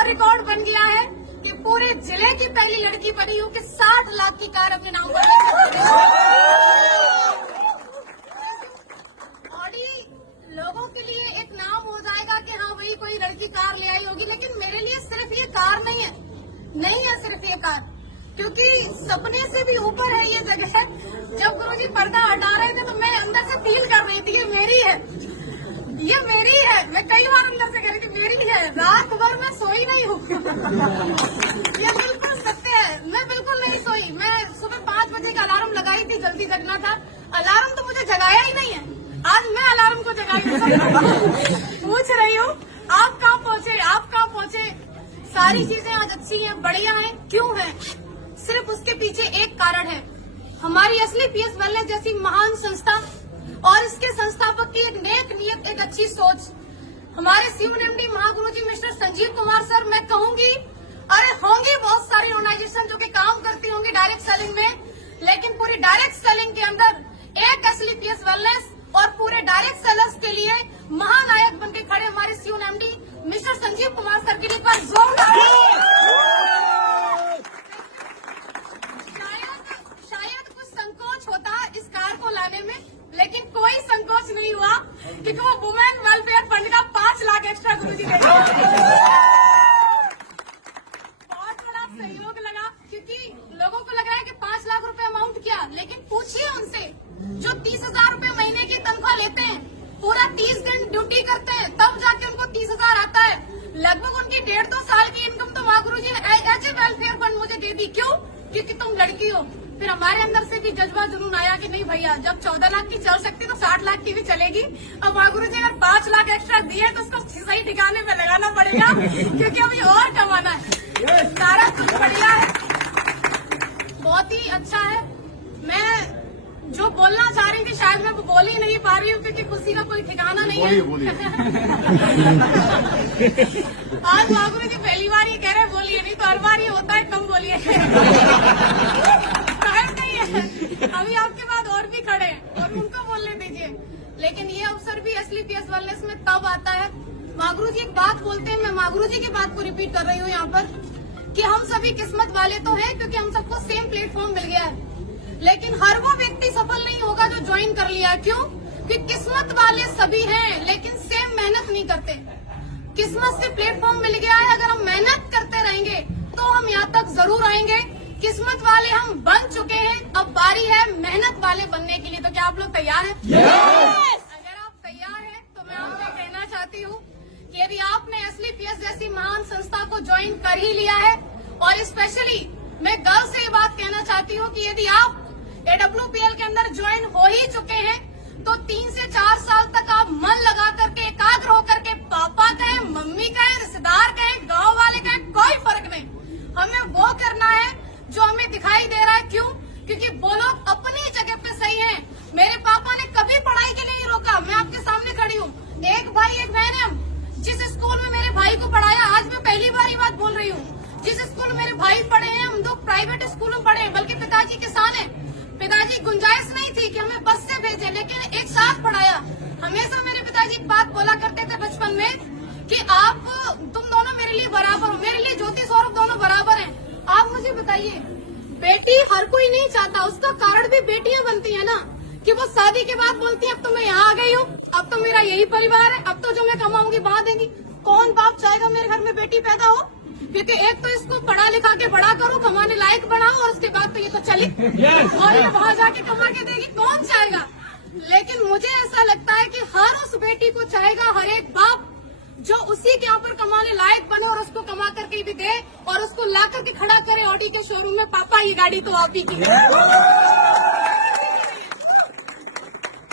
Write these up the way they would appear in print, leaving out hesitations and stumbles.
और रिकॉर्ड बन गया है कि पूरे जिले की पहली लड़की बनी हूँ कि 60 लाख की कार अपने नाम पर ऑडी लोगों के लिए एक नाम हो जाएगा कि हाँ वही कोई लड़की कार ले आई होगी, लेकिन मेरे लिए सिर्फ ये कार नहीं है सिर्फ ये कार, क्योंकि सपने से भी ऊपर है ये जगह। जब गुरुजी पर्दा हटा रहे थे तो मैं अंदर से फील कर रही थी ये मेरी है। मैं कई बार अंदर से कह रही थी मेरी है। रात भर मैं सोई नहीं हूँ। ये बिल्कुल सत्य है, मैं बिल्कुल नहीं सोई। मैं सुबह 5 बजे का अलार्म लगाई थी, जल्दी जगना था। अलार्म तो मुझे जगाया ही नहीं है, आज मैं अलार्म को जगाई। पूछ रही हूँ आप कहाँ पहुँचे। सारी चीजें आज अच्छी हैं, बढ़िया हैं। क्यों है? सिर्फ उसके पीछे एक कारण है, हमारी असली पीएस वेलनेस जैसी महान संस्था और इसके संस्थापक की एक नेक नियत, एक अच्छी सोच। हमारे सीयूएमडी महागुरुजी मिस्टर संजीव कुमार सर, मैं कहूंगी अरे होंगी बहुत सारी ऑर्गेनाइजेशन जो कि काम करती होंगी डायरेक्ट सेलिंग में, लेकिन पूरी डायरेक्ट सेलिंग के अंदर एक असली पीएस वेलनेस और पूरे डायरेक्ट सेलर्स के लिए महानायक बनके खड़े हमारे सीयूएमडी मिस्टर संजीव कुमार सर के लिए पर जोरदार शायद कुछ संकोच होता इस कार को लाने में, लेकिन कोई संकोच नहीं हुआ क्योंकि वो वुमेन वेलफेयर फंड का 5 लाख एक्स्ट्रा गुरुजी दे बहुत बड़ा सहयोग लगा, क्योंकि लोगों को लग रहा है कि 5 लाख रुपए अमाउंट क्या, लेकिन पूछिए उनसे जो 30,000 रुपए महीने की तनख्वाह लेते हैं, पूरा 30 दिन ड्यूटी करते हैं, तब जाके उनको 30,000 आता है। लगभग उनकी 1.5-2 साल की इनकम तो माँ गुरुजी ने एज ए वेलफेयर फंड मुझे दे दी। क्यों? क्योंकि तुम लड़की हो। फिर हमारे अंदर से भी जज्बा जुनून आया कि नहीं भैया, जब 14 लाख की चल सकती तो 60 लाख की भी चलेगी। अब माँ गुरुजी अगर 5 लाख एक्स्ट्रा दिए तो उसको सही ठिकाने पे लगाना पड़ेगा, क्योंकि अभी और कमाना है। सारा कुछ बढ़िया है, बहुत ही अच्छा है। मैं जो बोलना चाह रही थी शायद मैं वो बोल ही नहीं पा रही हूँ, क्योंकि खुशी का कोई ठिकाना नहीं है। आज माँ गुरुजी पहली बार ये कह रहे बोलिए, नहीं तो हर बार ये होता है कम बोलिए। अभी आपके बाद और भी खड़े हैं और उनको बोलने दीजिए, लेकिन ये अवसर भी असली पीएस वेलनेस में तब आता है। माँ गुरुजी एक बात बोलते हैं, मैं माँ गुरुजी की बात को रिपीट कर रही हूँ यहाँ पर, कि हम सभी किस्मत वाले तो हैं क्योंकि हम सबको सेम प्लेटफॉर्म मिल गया है, लेकिन हर वो व्यक्ति सफल नहीं होगा जो ज्वाइन कर लिया। क्यों? क्योंकि किस्मत वाले सभी हैं लेकिन सेम मेहनत नहीं करते। किस्मत से प्लेटफॉर्म मिल गया है, अगर हम मेहनत करते रहेंगे तो हम यहाँ तक जरूर आएंगे। किस्मत वाले हम बन चुके हैं, अब बारी है मेहनत वाले बनने के लिए। तो क्या आप लोग तैयार हैं? अगर आप तैयार हैं तो मैं आपसे कहना चाहती हूँ कि यदि आपने असली पीएस जैसी महान संस्था को ज्वाइन कर ही लिया है, और स्पेशली मैं गर्व से ये बात कहना चाहती हूँ कि यदि आप AWPL के अंदर ज्वाइन हो ही चुके हैं तो 3 से 4 साल तक आप मन लगा करके, एकाग्र होकर के, पापा कहें, मम्मी कहें, रिश्तेदार कहें, गांव वाले कहें, कोई फर्क नहीं, हमें वो करना है जो हमें दिखाई दे रहा है। क्यों? क्योंकि वो लोग अपनी जगह पे सही हैं। मेरे पापा ने कभी पढ़ाई के लिए नहीं रोका, मैं आपके सामने खड़ी हूँ। एक भाई एक बहन है, जिस स्कूल में मेरे भाई को पढ़ाया, आज मैं पहली बार ये बात बोल रही हूँ, जिस स्कूल में मेरे भाई पढ़े हैं, हम तो प्राइवेट स्कूल में पढ़े हैं, बल्कि पिताजी किसान है। पिताजी गुंजाइश नहीं थी कि हमें बस से भेजे, लेकिन एक साथ पढ़ाया। हमेशा मेरे पिताजी एक बात बोला करते थे बचपन में कि आप, तुम दोनों मेरे लिए बराबर हो, मेरे लिए ज्योति सौरभ दोनों बराबर हैं। आप मुझे बताइए, बेटी हर कोई नहीं चाहता, उसका कारण भी बेटियां बनती है ना, कि वो शादी के बाद बोलती है अब तो मैं यहाँ आ गई हूँ, अब तो मेरा यही परिवार है, अब तो जो मैं कमाऊंगी वहाँ देंगी। कौन बाप चाहेगा मेरे घर में बेटी पैदा हो? क्योंकि एक तो इसको पढ़ा लिखा के बड़ा करो, कमाने लायक बनाओ, और उसके बाद तो ये तो चली और ये वहाँ जाके कमा के देगी, कौन चाहेगा? लेकिन मुझे ऐसा लगता है कि हर उस बेटी को चाहेगा, हर एक बाप जो उसी के यहाँ पर कमाने लायक बने और उसको कमा करके भी दे और उसको ला करके खड़ा करे ऑडी के शोरूम में, पापा ये गाड़ी तो आप ही की है।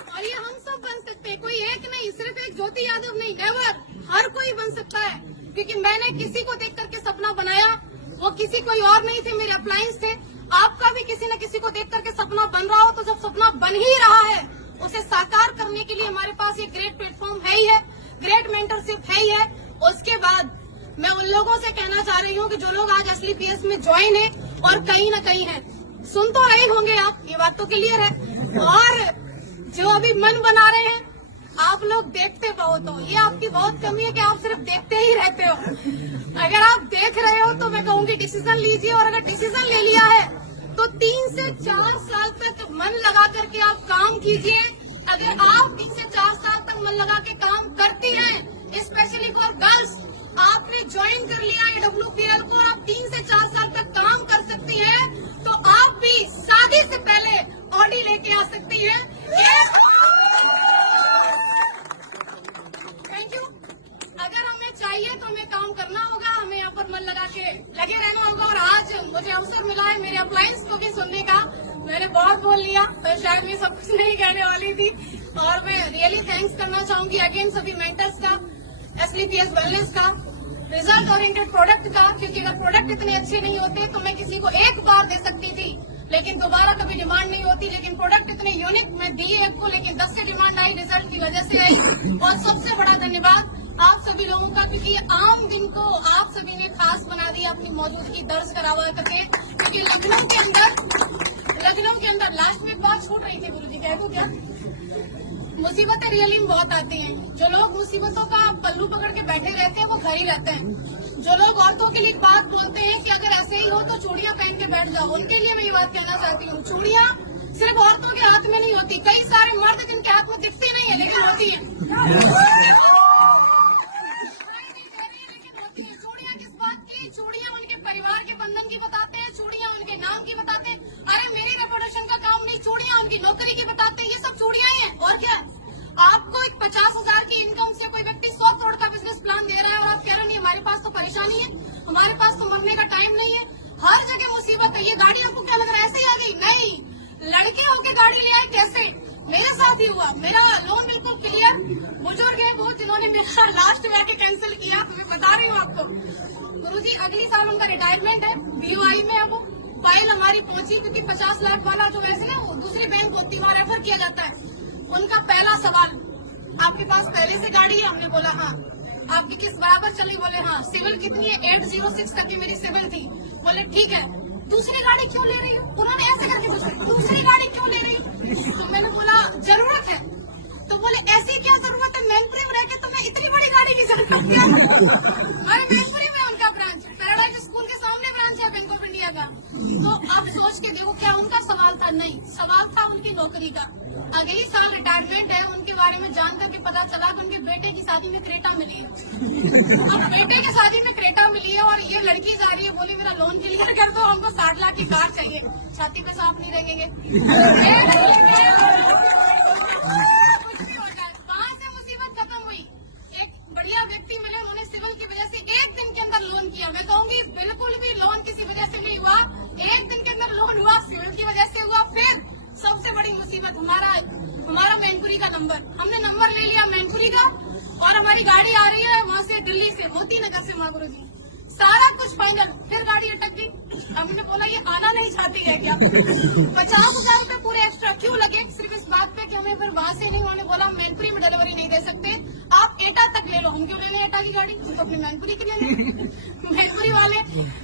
और ये हम सब बन सकते हैं, कोई एक नहीं, सिर्फ एक ज्योति यादव नहीं, नेवर, हर कोई बन सकता है। क्योंकि मैंने किसी को देख करके सपना बनाया, वो किसी कोई और नहीं थे, मेरे अप्लायंस थे। आपका भी किसी न किसी को देख करके सपना बन रहा हो, तो जब सपना बन ही रहा है उसे साकार करने के लिए हमारे पास एक ग्रेट प्लेटफॉर्म है ही है, ग्रेट मेंटरशिप है ही है। उसके बाद मैं उन लोगों से कहना चाह रही हूँ कि जो लोग आज असली पीएस में ज्वाइन है और कहीं न कहीं है, सुन तो रहे होंगे आप, ये बात तो क्लियर है, और जो अभी मन बना रहे हैं आप लोग देखते बहुत हो, ये आपकी बहुत कमी है कि आप सिर्फ देखते ही रहते हो। अगर आप देख रहे हो तो मैं कहूँगी डिसीजन लीजिए, और अगर डिसीजन ले लिया है तो 3 से 4 साल तक मन लगा करके आप काम कीजिए। अगर आप 3 से 4 साल तक मन लगा के काम करती हैं, स्पेशली फॉर गर्ल्स, आपने ज्वाइन कर लिया है WPL को और आप 3 से 4 साल तक काम कर सकती हैं, तो आप भी शादी से पहले ऑडी लेके आ सकती हैं। Thank you. अगर हमें चाहिए तो हमें काम करना होगा, हमें यहाँ पर मन लगा के लगे रहना होगा। और आज मुझे अवसर मिला है मेरे अप्लायंस को भी सुनने का। मैंने बहुत बोल लिया, तो शायद मैं सब कुछ नहीं कहने वाली थी। और मैं रियली थैंक्स करना चाहूंगी अगेन सभी मेंटर्स का, SLPS वेलनेस का, रिजल्ट ओरिएंटेड प्रोडक्ट का, क्योंकि अगर प्रोडक्ट इतने अच्छे नहीं होते तो मैं किसी को एक बार दे सकती थी लेकिन दोबारा कभी डिमांड नहीं होती। लेकिन प्रोडक्ट इतने यूनिक मैं दिए एक को, लेकिन 10 से डिमांड आई, रिजल्ट की वजह से आई। और सबसे बड़ा धन्यवाद आप सभी लोगों का, क्योंकि आम दिन को आप सभी ने खास बना दिया अपनी मौजूदगी दर्ज करावा करके। क्योंकि लखनऊ के अंदर लास्ट में एक बात छूट रही थी, गुरुजी कह दूं क्या? मुसीबतें रियली में बहुत आती हैं। जो लोग मुसीबतों का पल्लू पकड़ के बैठे रहते हैं वो घर ही रहते हैं। जो लोग औरतों के लिए बात बोलते हैं कि अगर ऐसे ही हो तो चूड़ियां पहन के बैठ जाओ, उनके लिए मैं ये बात कहना चाहती हूँ, चूड़ियां सिर्फ औरतों के हाथ में नहीं होती। कई सारे मर्द जिनके हाथ में दिखती नहीं है लेकिन होती है। चूड़ियां किस बात की? चूड़ियां उनके परिवार के बंधन की बताते हैं, चूड़ियां उनके नाम की बताते हैं। अरे मेरी रेपुटेशन का काम नहीं, चूड़ियां उनकी नौकरी की बताते हैं। ये सब चूड़ियां ही है और क्या? आपको एक 50,000 की इनकम से कोई व्यक्ति 100 करोड़ का बिजनेस प्लान दे रहा है और आप कह रहे हैं हमारे पास तो परेशानी है, हमारे पास तो मरने का टाइम नहीं है, हर जगह मुसीबत है। ये गाड़ी आपको क्या लग रहा है ऐसे ही आ गई? नहीं, लड़के होके गाड़ी ले आए। कैसे? मेरे साथ ही हुआ। मेरा लोन बिल्कुल क्लियर। बुजुर्ग है वो जिन्होंने मेरा लास्ट में आके कैंसिल किया, तो मैं बता रही हूँ आपको। गुरुजी अगली साल उनका रिटायरमेंट है, BOI में है वो। फाइल हमारी पहुंची क्योंकि 50 लाख वाला जो वैसे ना वो दूसरी बैंक होती है वहाँ रेफर किया जाता है। उनका पहला सवाल, आपके पास पहले से गाड़ी है? हमने बोला हाँ। आपकी किस बराबर चली? बोले हाँ। सिविल कितनी है? 806 तक की मेरी सिविल थी। बोले ठीक है, दूसरी गाड़ी क्यों ले रही हूँ? उन्होंने ऐसे करके पूछा, दूसरी गाड़ी क्यों ले रही हूँ? तो मैंने बोला जरूरत है। तो बोले ऐसी क्या जरूरत है, मैनपुरी में रह के तुम्हें इतनी बड़ी गाड़ी की जरूरत क्या? अरे मैनपुरी में उनका ब्रांच, पैराडाइज स्कूल के सामने ब्रांच है बैंक ऑफ इंडिया का। तो आप सोच के देखो, क्या उनका सवाल था? नहीं, सवाल था उनकी नौकरी का। अगली साल रिटायरमेंट है, उनके बारे में जान करके पता चला कि उनके बेटे की शादी में क्रेटा मिली है। अब बेटे की शादी में क्रेटा मिली है और ये लड़की जा रही है, बोली मेरा लोन क्लियर कर दो, हमको 60 लाख की कार चाहिए। छाती पे सांप नहीं रहेंगे। 5 से मुसीबत खत्म हुई। एक बढ़िया व्यक्ति मिले, उन्होंने सिविल की वजह से 1 दिन के अंदर लोन किया। मैं कहूंगी बिल्कुल भी लोन किसी वजह से नहीं हुआ, 1 दिन के अंदर लोन हुआ, सिविल की वजह से हुआ। फिर सबसे बड़ी मुसीबत हमारा मैनपुरी का नंबर, हमने नंबर ले लिया मैनपुरी का और हमारी गाड़ी आ रही है वहाँ से, दिल्ली से, मोती नगर से। माँ गुरुजी सारा कुछ फाइनल, फिर गाड़ी अटक गई। हमने बोला ये आना नहीं चाहती है क्या? 50,000 रूपये पूरे एक्स्ट्रा क्यों लगे? सिर्फ इस बात पे कि हमें फिर वहाँ से नहीं, उन्होंने बोला मैनपुरी में डिलीवरी नहीं दे सकते, आप एटा तक ले लो। हम क्यों लेने एटा की गाड़ी? तो अपनी मैनपुरी के लिए मैनपुरी वाले।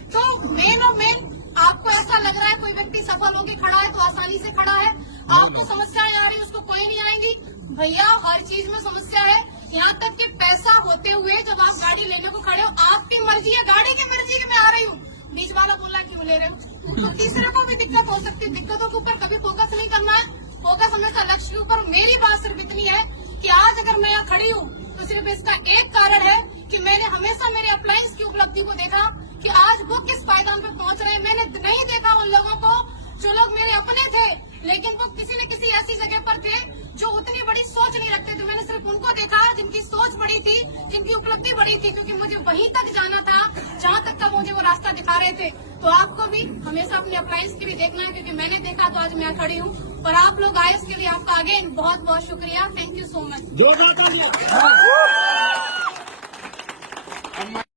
तो मेन आपको ऐसा लग रहा है कोई व्यक्ति सफल होकर खड़ा है तो आसानी से खड़ा है, आपको समस्याएं आ रही है उसको कोई नहीं आएंगी। भैया हर चीज में समस्या है, यहाँ तक कि पैसा होते हुए जब आप गाड़ी लेने को खड़े हो, आपकी मर्जी है, गाड़ी की मर्जी है, मैं आ रही हूँ, बीच वाला बोला क्यों ले रहे हो? तो तीसरे को भी दिक्कत हो सकती है। दिक्कतों के ऊपर कभी फोकस नहीं करना है, फोकस हमेशा लक्ष्य के ऊपर। मेरी बात सिर्फ इतनी है कि आज अगर मैं यहाँ खड़ी हूँ तो सिर्फ इसका एक कारण है कि मैंने हमेशा मेरे अप्लायंस की उपलब्धि को देखा कि आज वो किस पायदान पर पहुंच रहे हैं। मैंने नहीं देखा उन लोगों को जो लोग मेरे अपने थे लेकिन वो किसी न किसी ऐसी जगह पर थे जो उतनी बड़ी सोच नहीं रखते थे। मैंने सिर्फ उनको देखा जिनकी सोच बड़ी थी, जिनकी उपलब्धि बड़ी थी, क्योंकि मुझे वहीं तक जाना था जहाँ तक का मुझे वो रास्ता दिखा रहे थे। तो आपको भी हमेशा अपने अप्लायंस की भी देखना है, क्योंकि मैंने देखा तो आज मैं खड़ी हूँ। और आप लोग आए उसके लिए आपका अगेन बहुत बहुत शुक्रिया। Thank you so much.